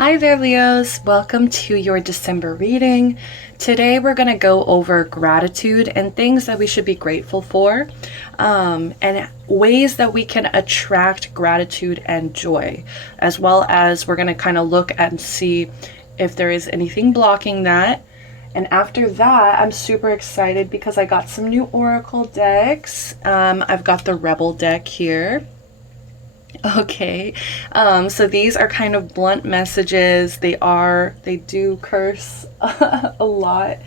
Hi there, Leos. Welcome to your December reading. Today we're going to go over gratitude and things that we should be grateful for, and ways that we can attract gratitude and joy, as well as we're going to kind of look and see if there is anything blocking that. And after that, I'm super excited because I got some new oracle decks. I've got the Rebel deck here. Okay, so these are kind of blunt messages. They do curse a lot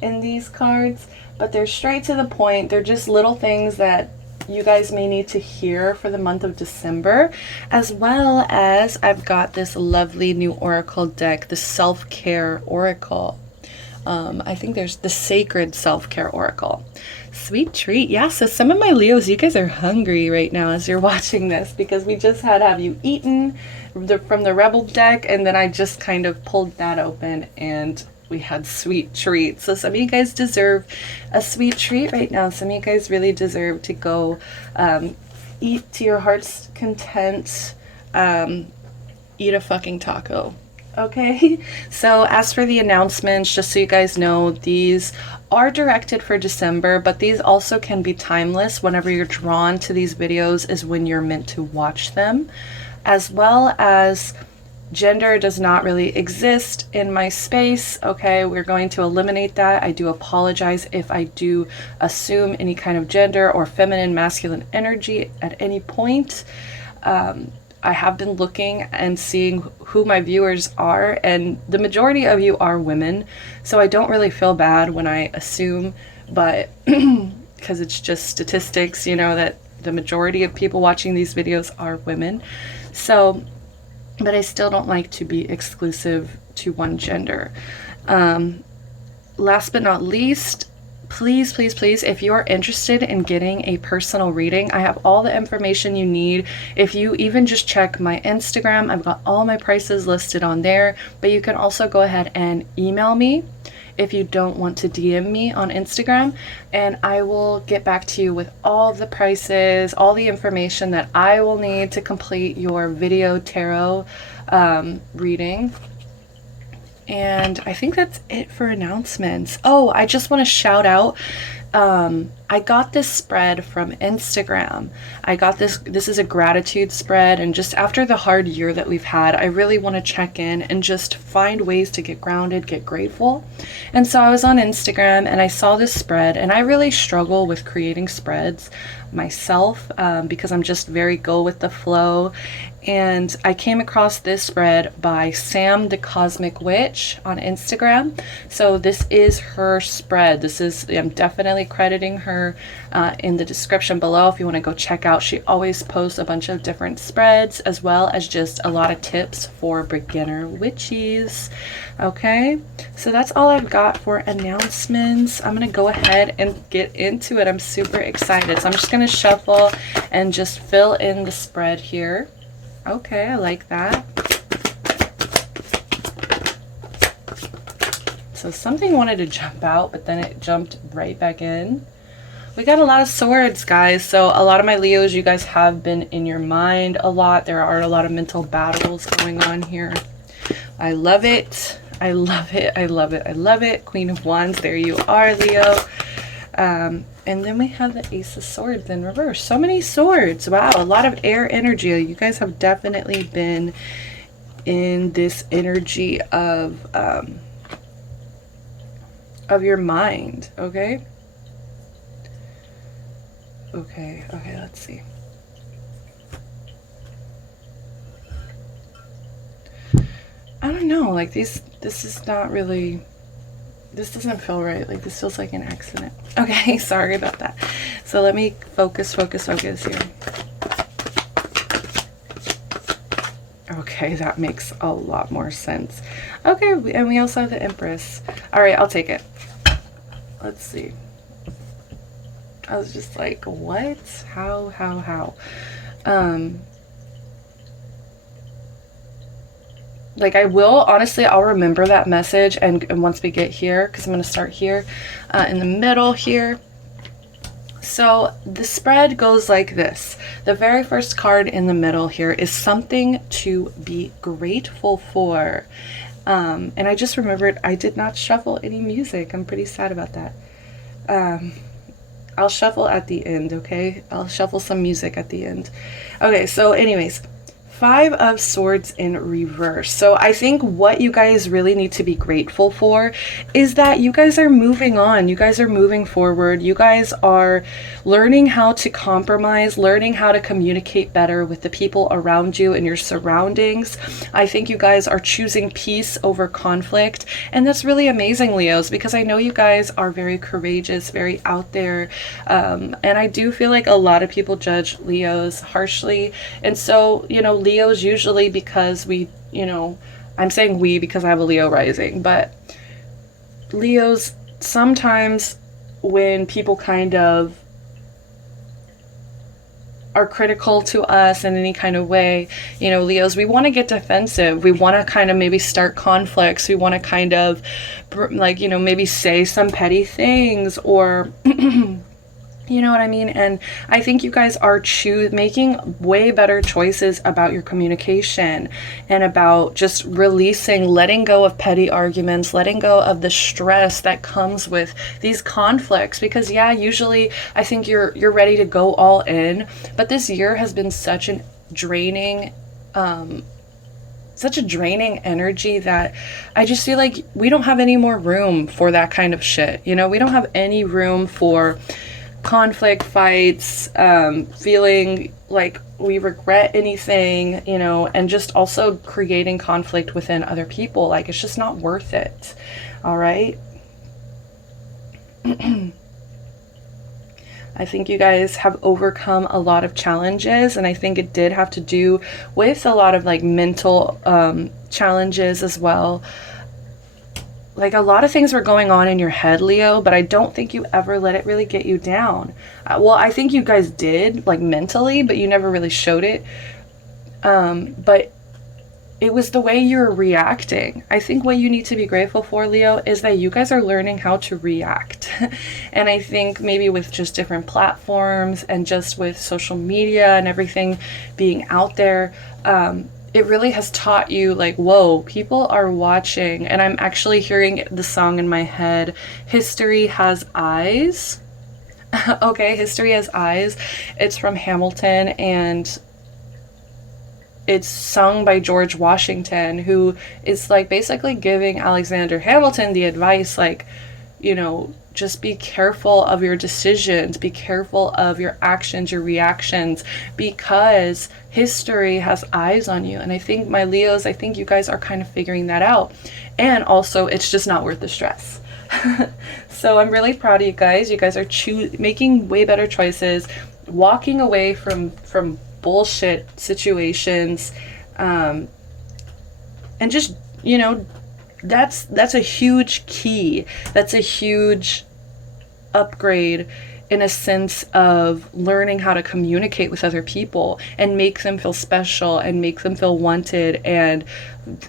in these cards, but they're straight to the point. They're just little things that you guys may need to hear for the month of December, as well as I've got this lovely new oracle deck, the Self-Care Oracle. I think there's the Sacred Self-Care Oracle. Sweet treat. Yeah, so some of my Leos, you guys are hungry right now as you're watching this, because we just had Have You Eaten from the Rebel deck, and then I just kind of pulled that open and we had sweet treats. So some of you guys deserve a sweet treat right now. Some of you guys really deserve to go eat to your heart's content, eat a fucking taco. Okay, so as for the announcements, just so you guys know, these are directed for December, but these also can be timeless. Whenever you're drawn to these videos is when you're meant to watch them, as well as gender does not really exist in my space. Okay, we're going to eliminate that. I do apologize if I do assume any kind of gender or feminine, masculine energy at any point. I have been looking and seeing who my viewers are, and the majority of you are women, so I don't really feel bad when I assume, but because it's just statistics, you know, that the majority of people watching these videos are women. So, but I still don't like to be exclusive to one gender. Last but not least, please, please, please, if you are interested in getting a personal reading, I have all the information you need. If you even just check my Instagram, I've got all my prices listed on there, but you can also go ahead and email me if you don't want to DM me on Instagram, and I will get back to you with all the prices, all the information that I will need to complete your video tarot reading. And I think that's it for announcements. Oh, I just want to shout out, I got this spread from Instagram. I got this is a gratitude spread, and just after the hard year that we've had, I really want to check in and just find ways to get grounded, get grateful. And so I was on Instagram and I saw this spread, and I really struggle with creating spreads myself, because I'm just very go with the flow. And I came across this spread by Sam the Cosmic Witch on Instagram. So this is her spread. I'm definitely crediting her in the description below if you want to go check out. She always posts a bunch of different spreads, as well as just a lot of tips for beginner witches. Okay, so that's all I've got for announcements. I'm going to go ahead and get into it. I'm super excited. So I'm just going to shuffle and just fill in the spread here. Okay, I like that. So something wanted to jump out, but then it jumped right back in. We got a lot of swords, guys. So a lot of my Leos, you guys have been in your mind a lot. There are a lot of mental battles going on here. I love it. I love it. I love it. I love it. Queen of Wands, there you are, Leo. And then we have the Ace of Swords in reverse. So many swords. Wow, a lot of air energy. You guys have definitely been in this energy of your mind. Okay. Okay, let's see. I don't know, like this is not really, this doesn't feel right. Like this feels like an accident. Okay, sorry about that. So let me focus here. Okay, that makes a lot more sense. Okay, and we also have the Empress. All right, I'll take it. Let's see. I was just like, what? How? Like I will, honestly, I'll remember that message, and once we get here, because I'm going to start here in the middle here, So the spread goes like this. The very first card in the middle here is something to be grateful for. And I just remembered I did not shuffle any music. I'm pretty sad about that. I'll shuffle at the end, okay? I'll shuffle some music at the end. Okay, so anyways, Five of Swords in reverse. So I think what you guys really need to be grateful for is that you guys are moving on. You guys are moving forward. You guys are learning how to compromise, learning how to communicate better with the people around you and your surroundings. I think you guys are choosing peace over conflict. And that's really amazing, Leos, because I know you guys are very courageous, very out there. And I do feel like a lot of people judge Leos harshly. And so, Leos usually, because I'm saying we because I have a Leo rising, but Leos, sometimes when people kind of are critical to us in any kind of way, Leos, we want to get defensive. We want to kind of maybe start conflicts. We want to kind of maybe say some petty things, or you know what I mean? And I think you guys are making way better choices about your communication and about just releasing, letting go of petty arguments, letting go of the stress that comes with these conflicts. Because usually I think you're ready to go all in, but this year has been such a draining energy that I just feel like we don't have any more room for that kind of shit. We don't have any room for conflict, fights, feeling like we regret anything, and just also creating conflict within other people. Like, it's just not worth it. All right. I think you guys have overcome a lot of challenges, and I think it did have to do with a lot of mental challenges as well. Like, a lot of things were going on in your head, Leo, but I don't think you ever let it really get you down. Well, I think you guys did, mentally, but you never really showed it. But it was the way you're reacting. I think what you need to be grateful for, Leo, is that you guys are learning how to react. And I think maybe with just different platforms and just with social media and everything being out there, it really has taught you, whoa, people are watching. And I'm actually hearing the song in my head, History Has Eyes. Okay, History Has Eyes. It's from Hamilton, and it's sung by George Washington, who is basically giving Alexander Hamilton the advice, just be careful of your decisions, be careful of your actions, your reactions, because history has eyes on you. And I think, my Leos, I think you guys are kind of figuring that out. And also, it's just not worth the stress. So I'm really proud of you guys. You guys are making way better choices, walking away from bullshit situations, and just, that's a huge key. That's a huge upgrade in a sense of learning how to communicate with other people and make them feel special and make them feel wanted and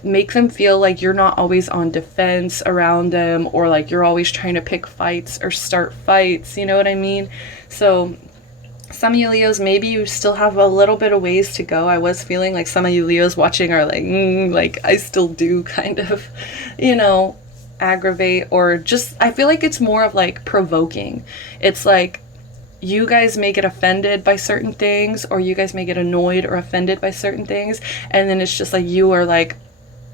make them feel like you're not always on defense around them, or like you're always trying to pick fights or start fights. You know what I mean? So some of you Leos, maybe you still have a little bit of ways to go. I was feeling like some of you Leos watching are like I still do kind of, aggravate, or just, I feel like it's more of provoking. It's like you guys may get offended by certain things, or you guys may get annoyed or offended by certain things. And then it's just you are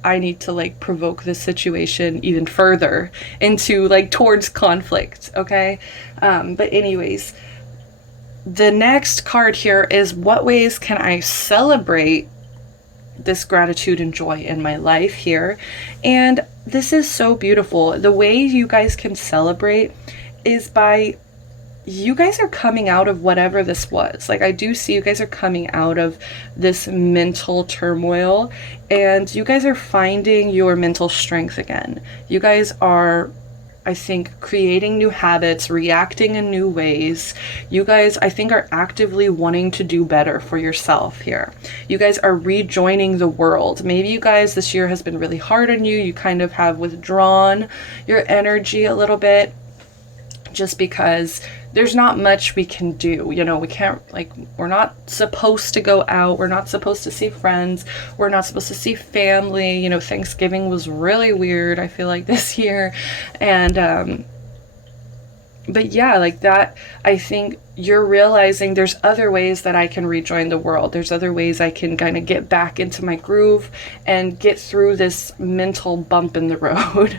I need to provoke this situation even further into towards conflict. Okay. But anyways, the next card here is, what ways can I celebrate this gratitude and joy in my life here? And this is so beautiful. The way you guys can celebrate is by, you guys are coming out of whatever this was. I do see you guys are coming out of this mental turmoil, and you guys are finding your mental strength again. You guys are, I think, creating new habits, reacting in new ways. You guys, I think, are actively wanting to do better for yourself here. You guys are rejoining the world. Maybe you guys, this year has been really hard on you. You kind of have withdrawn your energy a little bit. just because there's not much we can do. You know, we can't, like, we're not supposed to go out, we're not supposed to see friends, we're not supposed to see family. You know, Thanksgiving was really weird, I feel like, this year. And but yeah, like that, I think you're realizing there's other ways that I can rejoin the world. There's other ways I can kind of get back into my groove and get through this mental bump in the road.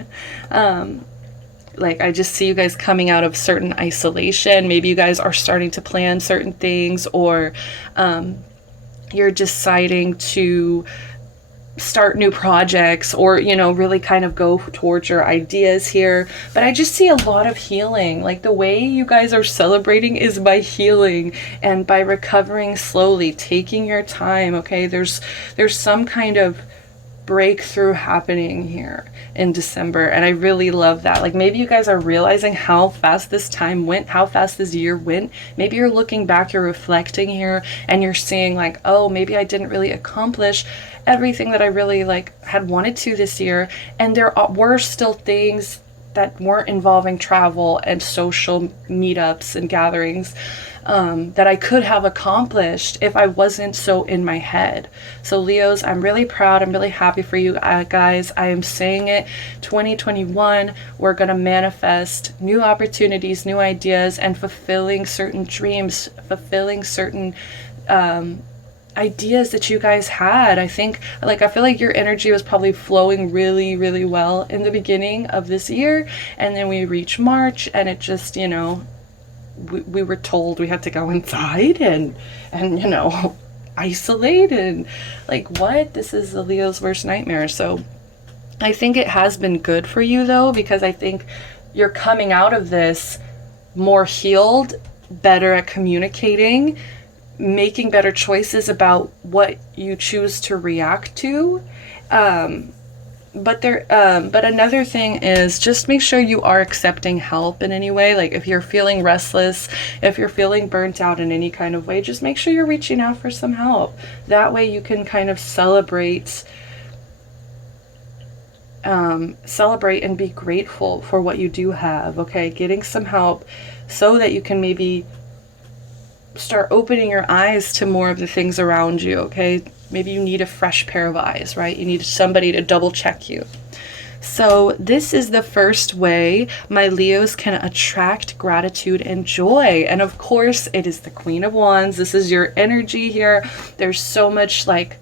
Like, I just see you guys coming out of certain isolation. Maybe you guys are starting to plan certain things, or you're deciding to start new projects, or, you know, really kind of go towards your ideas here. But I just see a lot of healing. Like, the way you guys are celebrating is by healing and by recovering slowly, taking your time. Okay, there's some kind of breakthrough happening here in December, and I really love that. Like, maybe you guys are realizing how fast this time went, how fast this year went. Maybe you're looking back, you're reflecting here, and you're seeing like, oh, maybe I didn't really accomplish everything that I really like had wanted to this year, and there were still things that weren't involving travel and social meetups and gatherings that I could have accomplished if I wasn't so in my head. So Leos, I'm really proud. I'm really happy for you guys. I am saying it, 2021, we're going to manifest new opportunities, new ideas, and fulfilling certain dreams, fulfilling certain ideas that you guys had. I think, like, I feel like your energy was probably flowing really, really well in the beginning of this year. And then we reach March, and it just, you know, we were told we had to go inside and you know, isolate, and like, what? This is the Leo's worst nightmare. So I think it has been good for you though, because I think you're coming out of this more healed, better at communicating, making better choices about what you choose to react to. But another thing is, just make sure you are accepting help in any way. Like, if you're feeling restless, if you're feeling burnt out in any kind of way, just make sure you're reaching out for some help. That way you can kind of celebrate and be grateful for what you do have. Okay, getting some help so that you can maybe start opening your eyes to more of the things around you. Okay, maybe you need a fresh pair of eyes, right? You need somebody to double check you. So this is the first way my Leos can attract gratitude and joy. And of course, it is the Queen of Wands. This is your energy here. There's so much like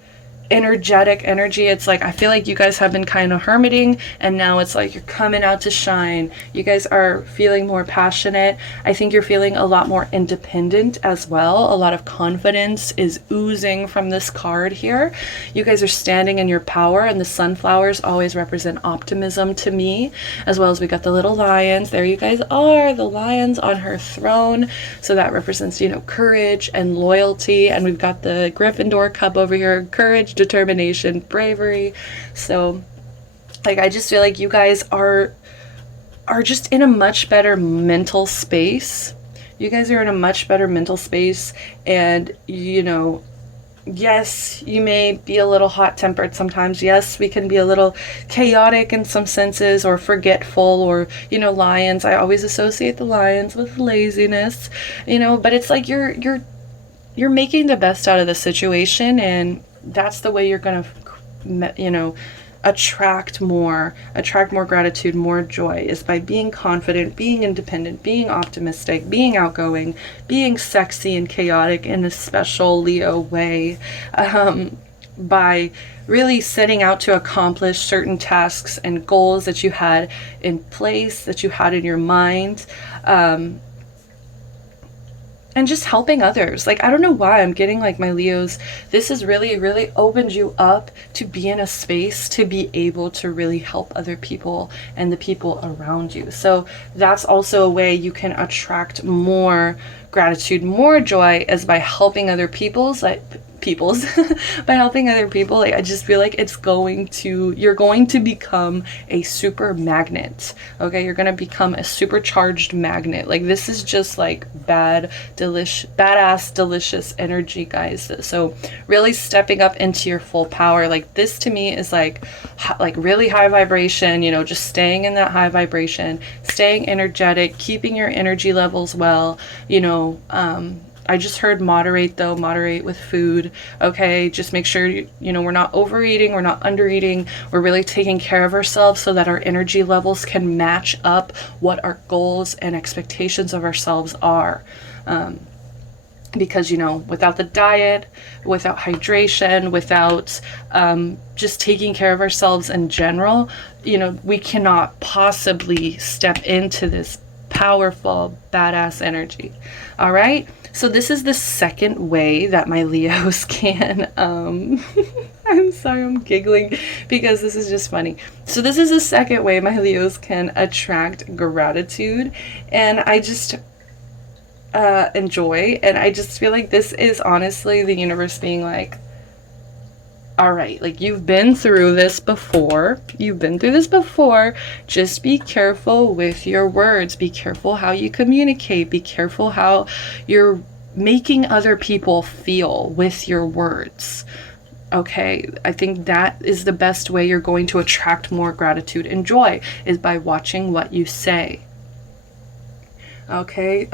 energetic energy. It's like, I feel like you guys have been kind of hermiting, and now it's like you're coming out to shine. You guys are feeling more passionate. I think you're feeling a lot more independent as well. A lot of confidence is oozing from this card here. You guys are standing in your power, and the sunflowers always represent optimism to me, as well as we got the little lions. There you guys are, the lions on her throne. So that represents, you know, courage and loyalty. And we've got the Gryffindor cup over here, courage, determination, bravery. So like, I just feel like you guys are just in a much better mental space. You guys are in a much better mental space, and you know, yes, you may be a little hot-tempered sometimes. Yes, we can be a little chaotic in some senses, or forgetful, or, you know, lions. I always associate the lions with laziness, you know, but it's like you're making the best out of the situation, and that's the way you're going to, you know, attract more gratitude, more joy, is by being confident, being independent, being optimistic, being outgoing, being sexy and chaotic in a special Leo way, by really setting out to accomplish certain tasks and goals that you had in place, that you had in your mind, and just helping others. Like, I don't know why I'm getting like, my Leos, this has really, really opened you up to be in a space to be able to really help other people and the people around you. So that's also a way you can attract more gratitude, more joy, is by helping other people's by helping other people, like I just feel like you're going to become a super magnet. Okay, you're gonna become a supercharged magnet. Like this is just like badass delicious energy, guys. So really stepping up into your full power. Like this to me is like really high vibration, you know, just staying in that high vibration, staying energetic, keeping your energy levels well, you know. I just heard moderate with food. Okay, just make sure you know, we're not overeating, we're not undereating, we're really taking care of ourselves so that our energy levels can match up what our goals and expectations of ourselves are. Because, you know, without the diet, without hydration, without just taking care of ourselves in general, you know, we cannot possibly step into this powerful, badass energy. All right. So this is the second way that my Leos can, I'm sorry, I'm giggling because this is just funny. So this is the second way my Leos can attract gratitude. And I just enjoy, and I just feel like this is honestly the universe being like, all right, like you've been through this before, just be careful with your words, be careful how you communicate, be careful how you're making other people feel with your words. Okay, I think that is the best way you're going to attract more gratitude and joy, is by watching what you say. Okay,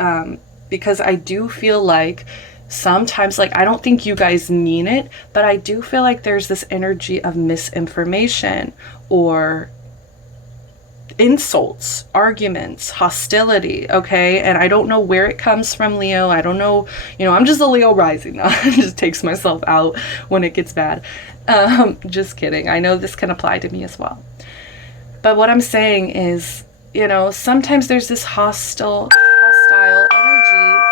because I do feel like sometimes, like, I don't think you guys mean it, but I do feel like there's this energy of misinformation or insults, arguments, hostility, okay? And I don't know where it comes from, Leo. I don't know, you know, I'm just a Leo rising now. It just takes myself out when it gets bad. Just kidding. I know this can apply to me as well. But what I'm saying is, you know, sometimes there's this hostile energy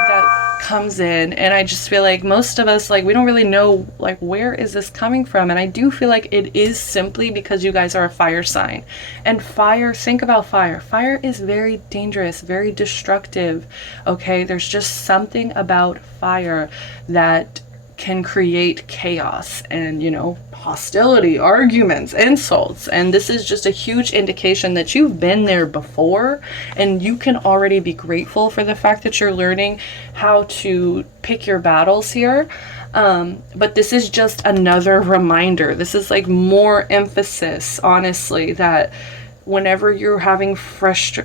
that comes in, and I just feel like most of us, like, we don't really know, like, where is this coming from? And I do feel like it is simply because you guys are a fire sign. And fire, think about fire. Fire is very dangerous, very destructive, okay? There's just something about fire that can create chaos and, you know, hostility, arguments, insults. And this is just a huge indication that you've been there before, and you can already be grateful for the fact that you're learning how to pick your battles here. But this is just another reminder. This is like more emphasis, honestly, that whenever you're having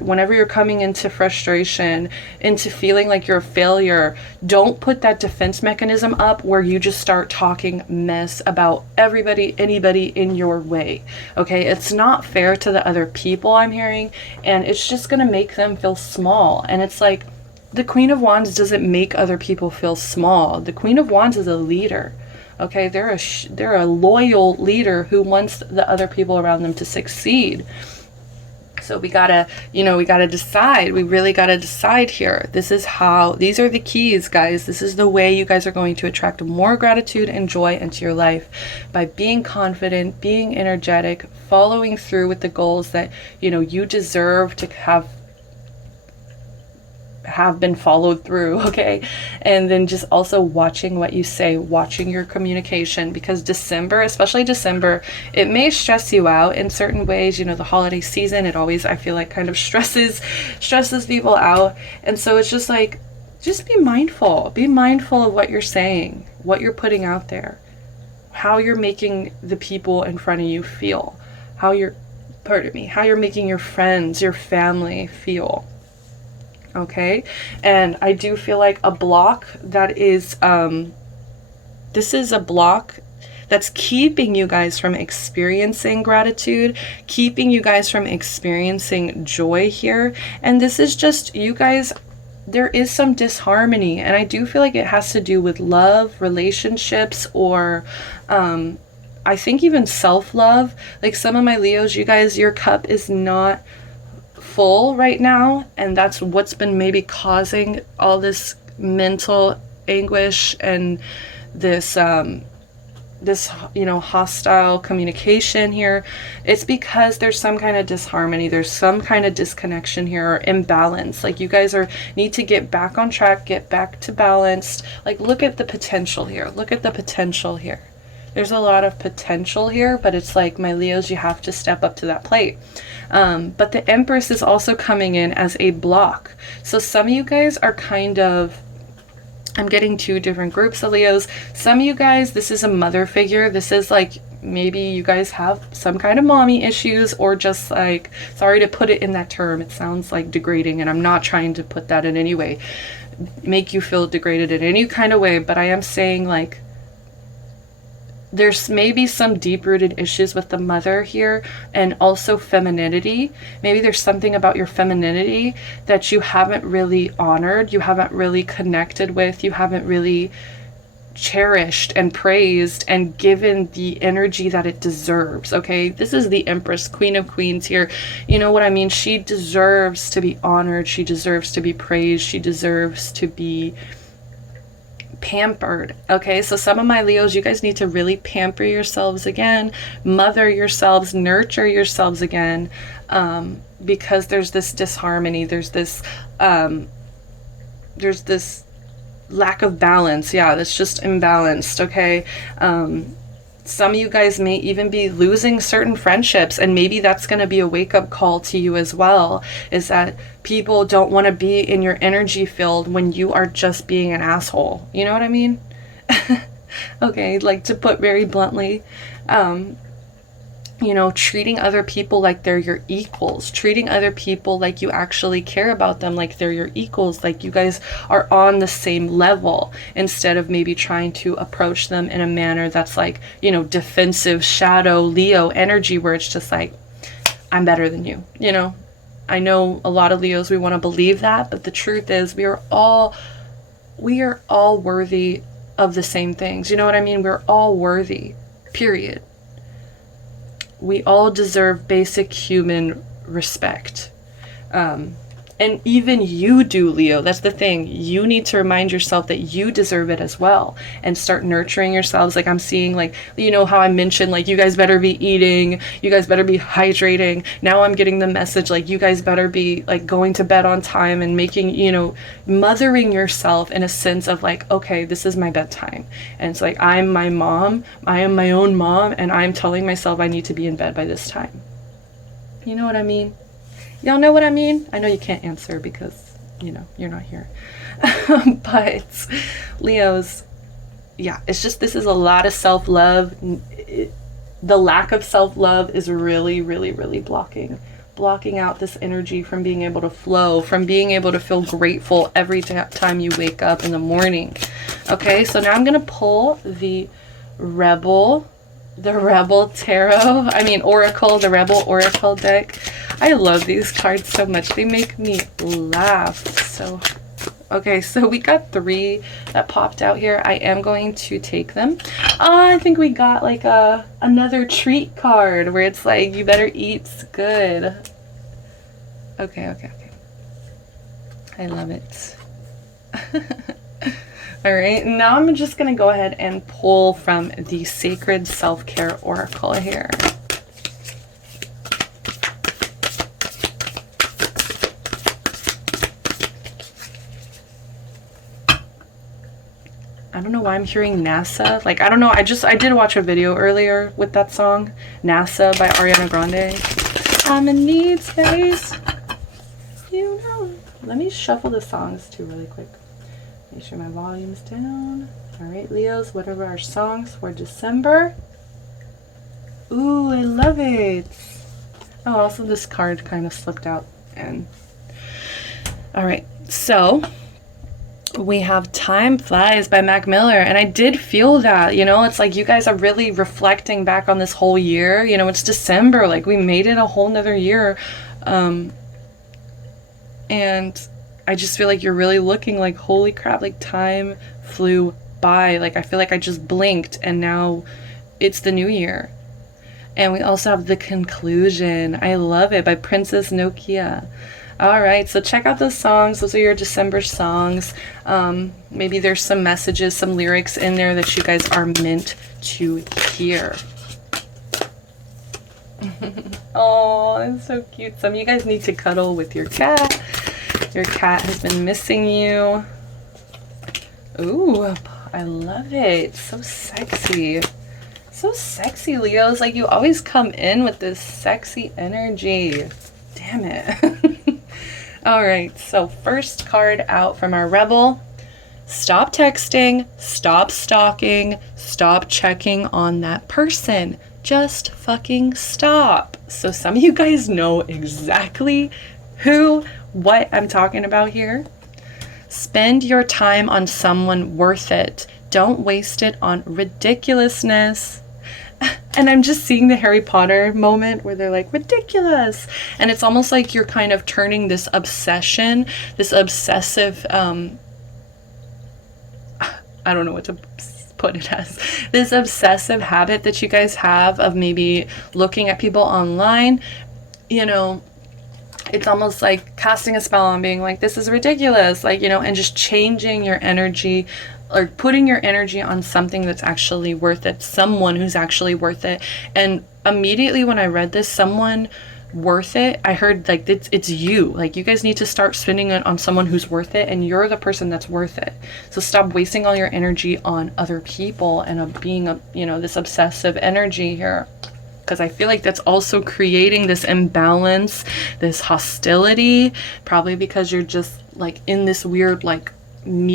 whenever you're coming into frustration, into feeling like you're a failure, don't put that defense mechanism up where you just start talking mess about anybody in your way. Okay, it's not fair to the other people, I'm hearing, and it's just gonna make them feel small. And it's like, the Queen of Wands doesn't make other people feel small. The Queen of Wands is a leader. Okay, they're a loyal leader who wants the other people around them to succeed. So we gotta decide. We really gotta decide here. These are the keys, guys. This is the way you guys are going to attract more gratitude and joy into your life, by being confident, being energetic, following through with the goals that, you know, you deserve to have been followed through, okay? And then just also watching what you say, watching your communication, because December, especially December, it may stress you out in certain ways. You know, the holiday season, it always, I feel like, kind of stresses people out. And so it's just like, just be mindful of what you're saying, what you're putting out there, how you're making the people in front of you feel, how you're making your friends, your family feel. Okay, and I do feel like a block that is, this is a block that's keeping you guys from experiencing gratitude, keeping you guys from experiencing joy here. And this is just, you guys, there is some disharmony, and I do feel like it has to do with love, relationships, or I think even self-love. Like some of my Leos, you guys, your cup is not full right now, and that's what's been maybe causing all this mental anguish and this this, you know, hostile communication here, it's because there's some kind of disharmony, there's some kind of disconnection here, or imbalance. Like you guys need to get back on track, get back to balanced. Like look at the potential here, look at the potential here. There's a lot of potential here, but it's like, my Leos, you have to step up to that plate. But the Empress is also coming in as a block. So some of you guys are kind of, I'm getting two different groups of Leos. Some of you guys, this is a mother figure. This is like, maybe you guys have some kind of mommy issues, or just like, sorry to put it in that term, it sounds like degrading, and I'm not trying to put that in any way, make you feel degraded in any kind of way, but I am saying like, there's maybe some deep-rooted issues with the mother here, and also femininity. Maybe there's something about your femininity that you haven't really honored, you haven't really connected with, you haven't really cherished and praised and given the energy that it deserves. Okay, this is the Empress, Queen of Queens here. You know what I mean? She deserves to be honored, she deserves to be praised, she deserves to be pampered. Okay, so some of my Leos, you guys need to really pamper yourselves again, mother yourselves, nurture yourselves again, because there's this disharmony, there's this lack of balance. Yeah, that's just imbalanced. Okay, some of you guys may even be losing certain friendships, and maybe that's going to be a wake-up call to you as well, is that people don't want to be in your energy field when you are just being an asshole. You know what I mean? Okay, like, to put very bluntly, you know, treating other people like they're your equals, treating other people like you actually care about them, like they're your equals, like you guys are on the same level, instead of maybe trying to approach them in a manner that's like, you know, defensive shadow Leo energy, where it's just like, I'm better than you. You know, I know a lot of Leos, we want to believe that, but the truth is we are all worthy of the same things. You know what I mean? We're all worthy, period. We all deserve basic human respect. And even you do, Leo. That's the thing. You need to remind yourself that you deserve it as well, and start nurturing yourselves. Like I'm seeing, like, you know how I mentioned, like, you guys better be eating, you guys better be hydrating. Now I'm getting the message, like, you guys better be like going to bed on time, and making, you know, mothering yourself in a sense of like, okay, this is my bedtime. And it's like, I'm my mom, I am my own mom, and I'm telling myself I need to be in bed by this time. You know what I mean? Y'all know what I mean? I know you can't answer because, you know, you're not here. But Leos, yeah, it's just, this is a lot of self-love. The lack of self-love is really, really, really blocking out this energy from being able to flow, from being able to feel grateful every time you wake up in the morning. Okay, so now I'm going to pull the Rebel Tarot, Oracle, the Rebel Oracle deck. I love these cards so much. They make me laugh. So, okay, so we got 3 that popped out here. I am going to take them. I think we got like another treat card where it's like, you better eat good. Okay. I love it. All right, now I'm just going to go ahead and pull from the Sacred Self-Care Oracle here. I don't know why I'm hearing NASA. Like, I don't know. I did watch a video earlier with that song, NASA by Ariana Grande. I'ma need space. You know. Let me shuffle the songs too really quick. Make sure my volume's down. All right, Leos, what are our songs for December? Ooh, I love it. Oh, also this card kind of slipped out. And all right, so we have Time Flies by Mac Miller, and I did feel that, you know, it's like you guys are really reflecting back on this whole year. You know, it's December, like we made it a whole nother year. And I just feel like you're really looking like, holy crap, like time flew by. Like I feel like I just blinked and now it's the new year. And we also have The Conclusion. I love it, by Princess Nokia. All right, so check out those songs. Those are your December songs. Maybe there's some messages, some lyrics in there that you guys are meant to hear. Oh, it's so cute. Some of you guys need to cuddle with your cat. Your cat has been missing you. Ooh, I love it. So sexy. So sexy, Leos. Like, you always come in with this sexy energy. Damn it. All right, so first card out from our Rebel. Stop texting, stop stalking, stop checking on that person. Just fucking stop. So some of you guys know exactly what I'm talking about here. Spend your time on someone worth it. Don't waste it on ridiculousness. And I'm just seeing the Harry Potter moment where they're like, ridiculous. And it's almost like you're kind of turning this obsession, this obsessive, I don't know what to put it as, this obsessive habit that you guys have of maybe looking at people online, you know, it's almost like casting a spell on, being like, this is ridiculous, like, you know, and just changing your energy or putting your energy on something that's actually worth it, someone who's actually worth it. And immediately when I read this, someone worth it, I heard like it's you. Like, you guys need to start spending it on someone who's worth it, and you're the person that's worth it. So stop wasting all your energy on other people and being a, you know, this obsessive energy here. Because I feel like that's also creating this imbalance, this hostility, probably because you're just like in this weird like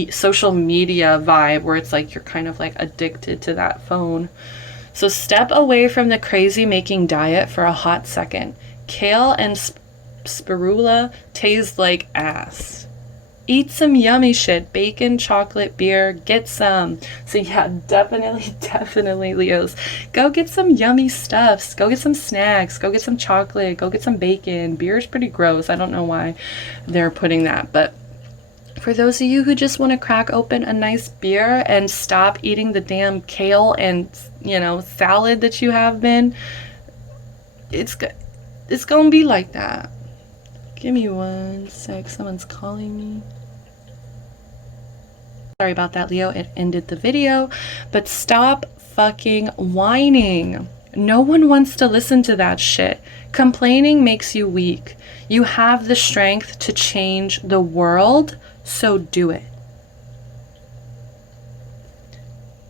social media vibe where it's like you're kind of like addicted to that phone. So step away from the crazy making diet for a hot second. Kale and spirulina taste like ass. Eat some yummy shit, bacon, chocolate, beer, get some. So yeah, definitely, Leos. Go get some yummy stuffs. Go get some snacks. Go get some chocolate. Go get some bacon. Beer is pretty gross. I don't know why they're putting that. But for those of you who just want to crack open a nice beer and stop eating the damn kale and, you know, salad that you have been, it's going to be like that. Give me one sec. Someone's calling me. Sorry about that, Leo. It ended the video. But stop fucking whining. No one wants to listen to that shit. Complaining makes you weak. You have the strength to change the world, so do it.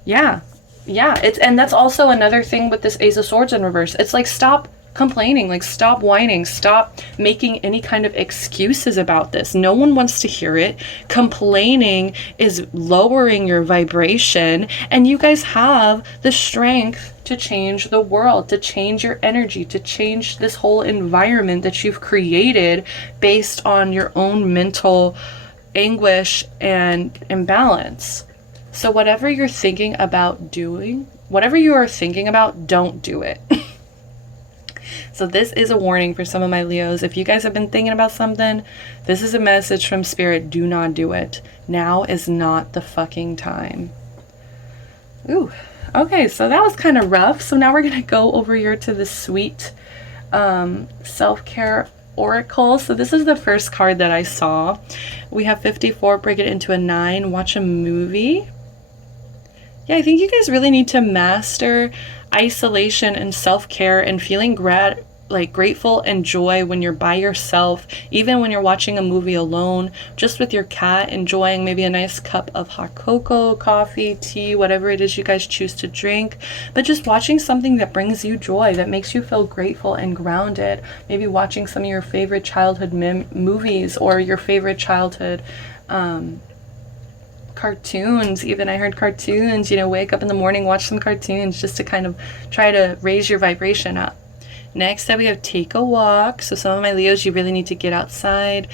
Yeah. And that's also another thing with this Ace of Swords in reverse. It's like, stop complaining, like, stop whining, stop making any kind of excuses about this. No one wants to hear it. Complaining is lowering your vibration, and you guys have the strength to change the world, to change your energy, to change this whole environment that you've created based on your own mental anguish and imbalance. So whatever you're thinking about doing, whatever you are thinking about, don't do it. So this is a warning for some of my Leos. If you guys have been thinking about something, this is a message from Spirit. Do not do it. Now is not the fucking time. Ooh. Okay, so that was kind of rough. So now we're going to go over here to the sweet self-care oracle. So this is the first card that I saw. We have 54, break it into a 9, watch a movie. Yeah, I think you guys really need to master isolation and self-care and feeling grateful and joy when you're by yourself, even when you're watching a movie alone, just with your cat, enjoying maybe a nice cup of hot cocoa, coffee, tea, whatever it is you guys choose to drink, but just watching something that brings you joy, that makes you feel grateful and grounded. Maybe watching some of your favorite childhood movies or your favorite childhood cartoons. Even I heard cartoons, you know, wake up in the morning, watch some cartoons just to kind of try to raise your vibration up. Next up, we have take a walk. So some of my Leos, you really need to get outside,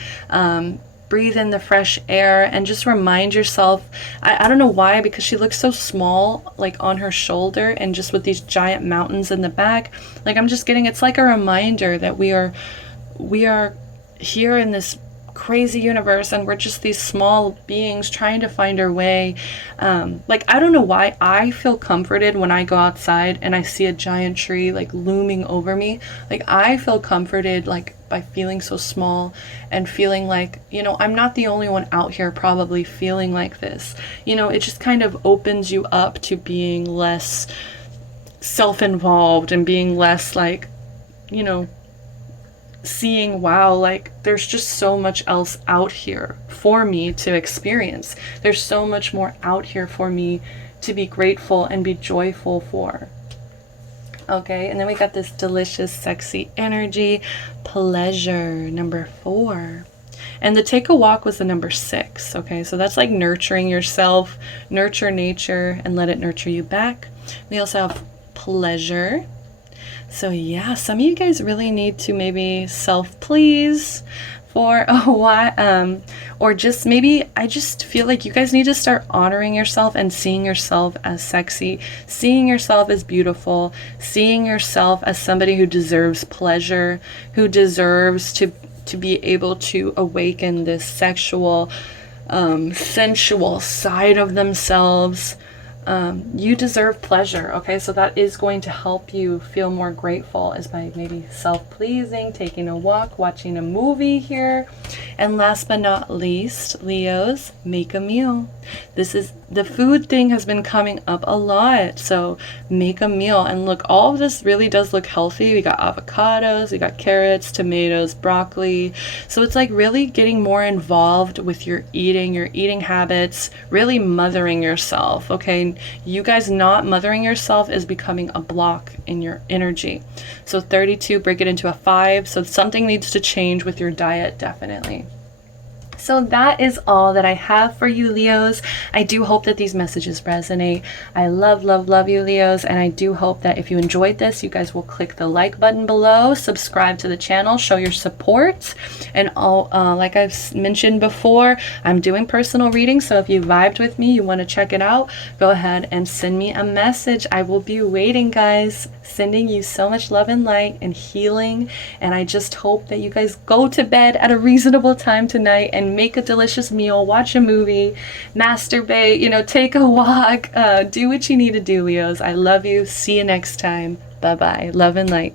breathe in the fresh air, and just remind yourself. I don't know why, because she looks so small, like on her shoulder, and just with these giant mountains in the back. Like, I'm just getting, it's like a reminder that we are here in this crazy universe, and we're just these small beings trying to find our way. Like, I don't know why I feel comforted when I go outside and I see a giant tree like looming over me. Like, I feel comforted like by feeling so small and feeling like, you know, I'm not the only one out here probably feeling like this. You know, it just kind of opens you up to being less self-involved and being less like, you know, seeing, wow, like there's just so much else out here for me to experience. There's so much more out here for me to be grateful and be joyful for. Okay, and then we got this delicious, sexy energy, pleasure, number 4. And the take a walk was the number 6. Okay, so that's like nurturing yourself, nurture nature, and let it nurture you back. We also have pleasure. So yeah, some of you guys really need to maybe self-please for a while, or just maybe, I just feel like you guys need to start honoring yourself and seeing yourself as sexy, seeing yourself as beautiful, seeing yourself as somebody who deserves pleasure, who deserves to be able to awaken this sexual, sensual side of themselves. You deserve pleasure, okay? So that is going to help you feel more grateful, is by maybe self-pleasing, taking a walk, watching a movie here. And last but not least, Leos, make a meal. This is, the food thing has been coming up a lot. So make a meal. And look, all of this really does look healthy. We got avocados, we got carrots, tomatoes, broccoli. So it's like really getting more involved with your eating habits, really mothering yourself, okay? You guys not mothering yourself is becoming a block in your energy. So 32, break it into a 5. So something needs to change with your diet, definitely. So that is all that I have for you, Leos. I do hope that these messages resonate. I love, love, love you, Leos. And I do hope that if you enjoyed this, you guys will click the like button below, subscribe to the channel, show your support. And all, like I've mentioned before, I'm doing personal readings. So if you vibed with me, you want to check it out, go ahead and send me a message. I will be waiting, guys. Sending you so much love and light and healing. And I just hope that you guys go to bed at a reasonable time tonight and make a delicious meal, watch a movie, masturbate, you know, take a walk, do what you need to do, Leos. I love you. See you next time. Bye-bye. Love and light.